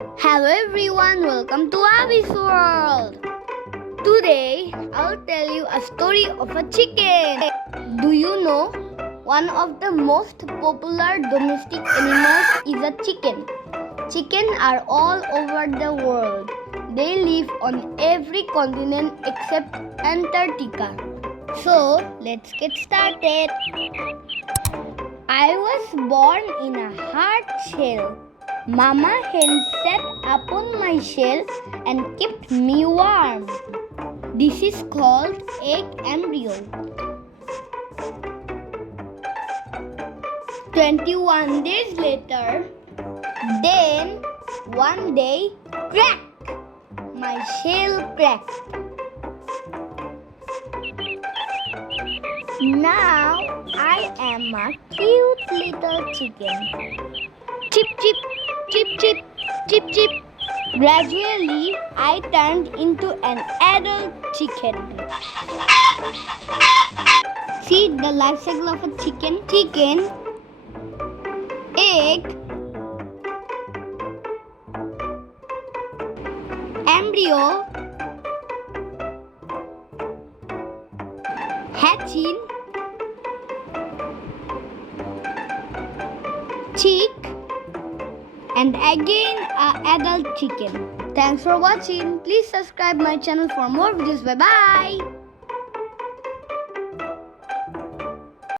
Hello everyone, welcome to Avie's world. Today I'll tell you a story of a chicken. Do you know one of the most popular domestic animals is a chicken? Chickens are all over the world. They live on every continent except Antarctica. So let's get started. I was born in a hard shell. Mama hen sat upon my shell and kept me warm. This is called egg embryo. 21 days later, then one day, crack! My shell cracked. Now I am a cute little chicken. Chip, chip, chip, chip, chip, chip. Gradually, I turned into an adult chicken. See the life cycle of a chicken. Chicken, egg, embryo, hatching, chick, and again an adult chicken. Thanks for watching. Please subscribe my channel for more videos. Bye bye.